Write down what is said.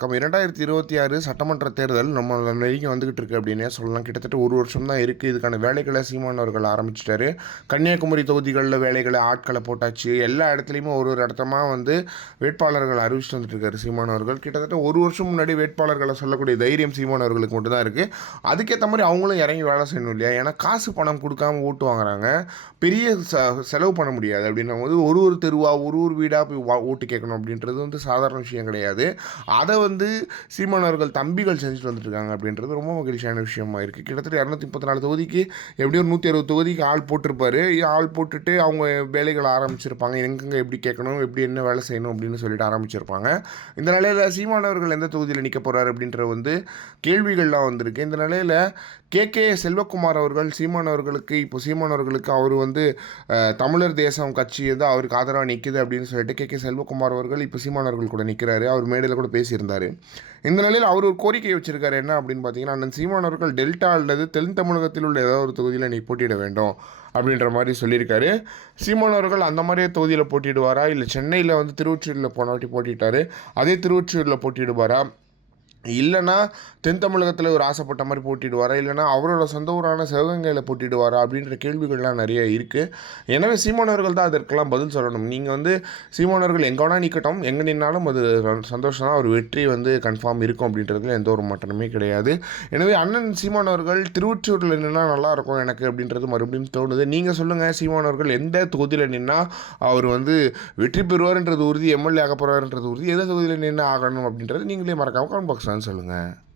Come இரண்டாயிரத்தி இருபத்தி ஆறு சட்டமன்ற தேர்தல் நம்ம நெருங்கி வந்துகிட்டு இருக்கு அப்படின்னே சொல்லலாம். கிட்டத்தட்ட ஒரு வருஷம் தான் இருக்குது இதுக்கான வேலைகளை சீமான் அவர்கள் ஆரம்பிச்சிட்டாரு. கன்னியாகுமரி தொகுதிகளில் வேலைகளை ஆட்களை போட்டாச்சு. எல்லா இடத்துலையுமே ஒரு ஒரு இடத்தமா வந்து வேட்பாளர்கள் அறிவிச்சுட்டு வந்துட்டு சீமானவர்கள் சீமான் அவர்கள். கிட்டத்தட்ட ஒரு வருஷம் முன்னாடி வேட்பாளர்களை சொல்லக்கூடிய தைரியம் சீமான் அவர்களுக்கு மட்டும் தான் இருக்குது அதுக்கேற்ற மாதிரி அவங்களும் இறங்கி வேலை செய்யணும் இல்லையா? ஏன்னா காசு பணம் கொடுக்காம ஓட்டு வாங்குறாங்க. பெரிய ச செலவு பண்ண முடியாது அப்படின்னும் போது ஒரு ஒரு தெருவாக ஒரு ஒரு வீடாக போய் வா- ஓட்டு கேட்கணும் அப்படின்றது வந்து சாதாரண விஷயம் கிடையாது. அதை வந்து சீமான் அவர்கள் தம்பிகள் செஞ்சுட்டு வந்துட்டுருக்காங்க அப்படின்றது ரொம்ப மகிழ்ச்சியான விஷயமா இருக்குது கிட்டத்தட்ட இரநூத்தி முப்பத்தி நாலு தொகுதிக்கு எப்படியும் ஒரு நூற்றி அறுபது தொகுதிக்கு ஆள் போட்டிருப்பாரு. ஆள் போட்டுட்டு அவங்க வேலைகளை ஆரம்பிச்சிருப்பாங்க. எங்கெங்கே எப்படி கேட்கணும் எப்படி என்ன வேலை செய்யணும் அப்படின்னு சொல்லிட்டு ஆரம்பிச்சிருப்பாங்க. இந்த நிலையில் சீமான் அவர்கள் எந்த தொகுதியில் நிற்க போகிறாரு அப்படின்ற வந்து கேள்விகள்லாம் வந்திருக்கு. இந்த நிலையில் கே. கே. செல்வகுமார் அவர்கள் சீமான் அவர்களுக்கு இப்போ சீமான் அவர்களுக்கு அவர் வந்து தமிழர் தேசம் கட்சி வந்து அவருக்கு ஆதரவாக நிற்குது அப்படின்னு சொல்லிட்டு கே. கே. செல்வகுமார் அவர்கள் இப்போ சீமான் அவர்கள் கூட நிற்கிறாரு அவர் மேடையில் கூட பேசியிருந்தார். இந்த நிலையில் அவர் ஒரு கோரிக்கை வச்சிருக்காரு. என்ன அப்படின்னு பார்த்தீங்கன்னா அண்ணன் சீமான் அவர்கள் டெல்டா அல்லது தென் தமிழகத்தில் உள்ள ஏதாவது ஒரு தொகுதியில் நீ போட்டியிட வேண்டும் அப்படின்ற மாதிரி சொல்லியிருக்காரு. சீமான் அவர்கள் அந்த மாதிரியே தொகுதியில் போட்டியிடுவாரா? இல்லை சென்னையில் வந்து திருவொற்றியூரில் போன வாட்டி போட்டிட்டாரு அதே திருவொற்றியூரில் போட்டியிடுவாரா? இல்லைனா தென் தமிழகத்தில் ஒரு ஆசைப்பட்ட மாதிரி போட்டிடுவாரா இல்லைனா அவரோட சொந்த ஊரான சிவகங்கையில் போட்டிடுவாரா அப்படின்ற கேள்விகள்லாம் நிறைய இருக்குது எனவே சீமானவர்கள் தான் அதற்கெல்லாம் பதில் சொல்லணும். நீங்கள் வந்து சீமானவர்கள் எங்கே வேணால் நிற்கட்டும் எங்கே நின்னாலும் அது சந்தோஷம் தான் ஒரு வெற்றி வந்து கன்ஃபார்ம் இருக்கும் அப்படின்றதுல எந்த ஒரு மாற்றமே கிடையாது. எனவே அண்ணன் சீமானவர்கள் திருவொற்றியூரில் நின்னால் நல்லாயிருக்கும் எனக்கு அப்படின்றது மறுபடியும் தோணுது. நீங்கள் சொல்லுங்கள் சீமானவர்கள் எந்த தொகுதியில் நின்னால் அவர் வந்து வெற்றி பெறுவார்ன்றது உறுதி எம்எல்ஏ ஆக போகிறார்ன்றது உறுதி எந்த தொகுதியில் நின்று ஆகணும் அப்படின்றது நீங்களே மறக்காம கமெண்ட் சொல்லுங்கள்